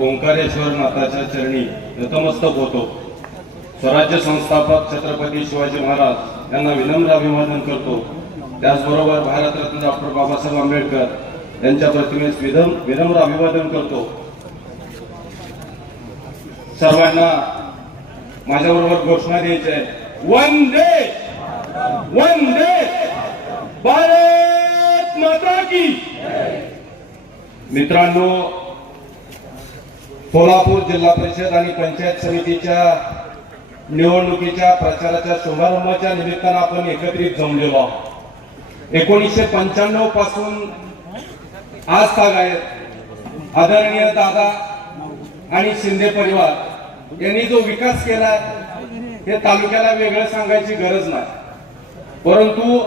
ओंकारेश्वर नाथाच्या चरणी नतमस्तक होतो. स्वराज्य संस्थापक छत्रपती शिवाजी महाराज यांना विनम्र अभिवादन करतो. त्याचबरोबर भारतरत्न डॉक्टर बाबासाहेब आंबेडकर यांच्या प्रतिमेस विधम विनम्र अभिवादन करतो. सर्वांना माझ्याबरोबर घोषणा द्यायची आहे वंदे! वंदे! भारत माता की मित्रांनो सोलापूर जिल्हा परिषद आणि पंचायत समितीच्या निवडणुकीच्या प्रचाराच्या शुभारंभाच्या निमित्तानं आपण एकत्रित जमलेलो आहोत. एकोणीसशे पंच्याण्णवपासून आज ताग आहेत. आदरणीय दादा आणि शिंदे परिवार यांनी जो विकास केला हे तालुक्याला वेगळं सांगायची गरज नाही. परंतु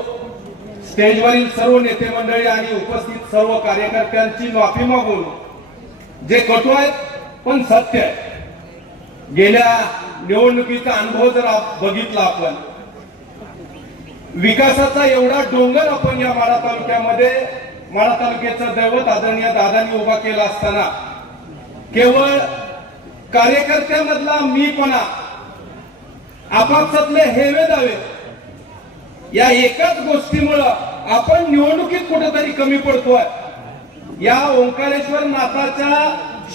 स्टेजवरील सर्व नेते मंडळी आणि उपस्थित सर्व कार्यकर्त्यांची माफी मागून जे कटू आहेत पण सत्य आहे. गेल्या निवडणुकीचा अनुभव जर बघितला आपण विकासाचा एवढा डोंगर आपण या माडा तालुक्यामध्ये माडा तालुक्याचं दैवत आदरणीय दादांनी उभा केला असताना केवळ कार्यकर्त्यामधला मीपणा आपापसातले हेवे दावे या एकाच गोष्टीमुळं आपण निवडणुकीत कुठेतरी कमी पडतोय. या ओंकारेश्वर नाथाच्या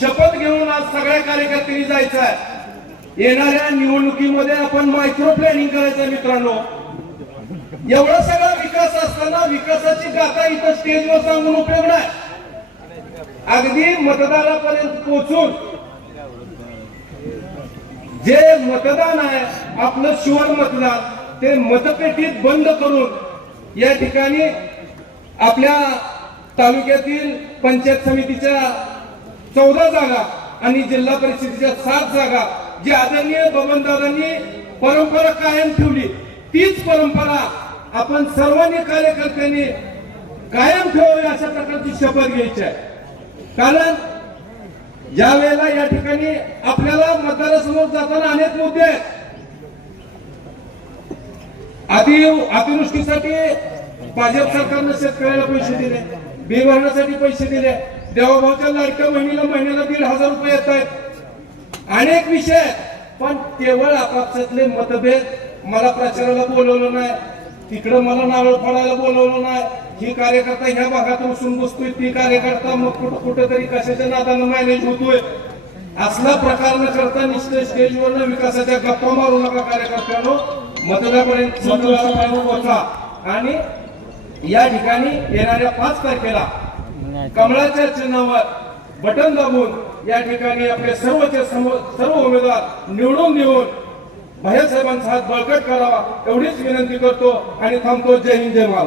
शपथ घेऊन आज सगळ्या कार्यकर्त्यांनी जायचं आहे. येणाऱ्या निवडणुकीमध्ये आपण मायक्रो प्लॅनिंग करायचं मित्रांनो. एवढा सगळा विकास असताना विकासाची गाथा इथं स्टेजवर सांगून उपयोग नाही अगदी मतदारापर्यंत पोहोचून जे मतदान आहे आपलं शिवर मतदान ते मतपेटीत बंद करून या ठिकाणी आपल्या तालुक्यातील पंचायत समितीच्या चौदा जागा आणि जिल्हा परिषदेच्या सात जागा जी आदरणीय बबनदादांनी परंपरा कायम ठेवली. तीच परंपरा आपण सर्वांनी कार्यकर्त्यांनी कायम ठेवावी अशा प्रकारची शपथ घ्यायची आहे. कारण या वेळेला या ठिकाणी आपल्याला मतदारासमोर जाताना अनेक मुद्दे आहेत. आधी अतिवृष्टीसाठी भाजप सरकारनं शेतकऱ्याला पैसे दिले बिल भरण्यासाठी पैसे दिले. देवाभावच्या लाडक्या बहिणीला महिन्याला दीड हजार रुपये येत आहेत. अनेक विषय पण केवळ आपापसातले मतभेद मला प्रचाराला बोलवलं नाही तिकडं मला नारळ फोडायला बोलवलं नाही. ही कार्यकर्ता ह्या भागात उसून बसतोय ती कार्यकर्ता मग कुठं कुठंतरी कशाच्या नादानं मॅनेज होतोय? असला प्रकार न करता निश्चित स्टेजवर विकासाच्या गप्पा मारू नका कार्यकर्त्यांनो. मतदारापर्यंत पोहोचा आणि या ठिकाणी येणाऱ्या पाच तारखेला कमळाच्या चिन्हावर बटन दाबून या ठिकाणी आपले सर्वचे सर्व उमेदवार निवडून देऊन भैयासाहेबांचा हात बळकट करावा एवढीच विनंती करतो आणि थांबतो. जय हिंद जय महाराज